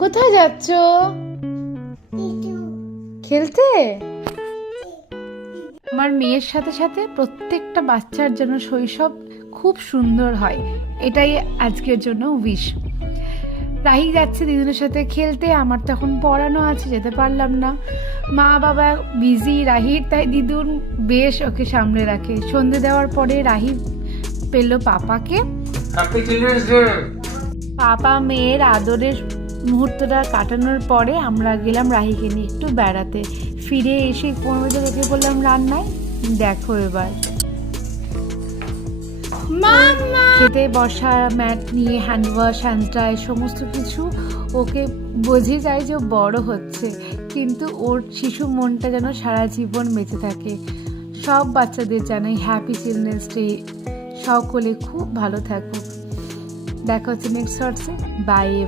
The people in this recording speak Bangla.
কোথায় যাচ্ছ? খেলতে? আমার মেয়ের সাথে সাথে প্রত্যেকটা বাচ্চার জন্য শৈশব খুব সুন্দর হয়, এটাই আজকের জন্য উইশ। রাহি যাচ্ছে দিদুনের সাথে খেলতে, আমার তখন পড়ানো আছে, যেতে পারলাম না। মা বাবা বিজি রাহির, তাই দিদুন বেশ ওকে সামলে রাখে। সন্ধে দেওয়ার পরে রাহি পেল পাপাকে। পাপা মেয়ের আদরের মুহূর্তটা কাটানোর পরে আমরা গেলাম রাহিকে নিয়ে একটু বেড়াতে। ফিরে এসে 15 মিনিট রেখে বললাম রান্নায়। দেখো এবার খেতে বসা, ম্যাট নিয়ে হ্যান্ড ওয়াশ, হ্যান্ড ড্রাই সমস্ত কিছু। ওকে বোঝে যায় যে ও বড় হচ্ছে, কিন্তু ওর শিশু মনটা যেন সারা জীবন বেঁচে থাকে। সব বাচ্চাদের জানাই হ্যাপি চিলড্রেন্স ডে। সকলে খুব ভালো থাকুক। দেখা হচ্ছে নেক্সট শর্টসে। বাই।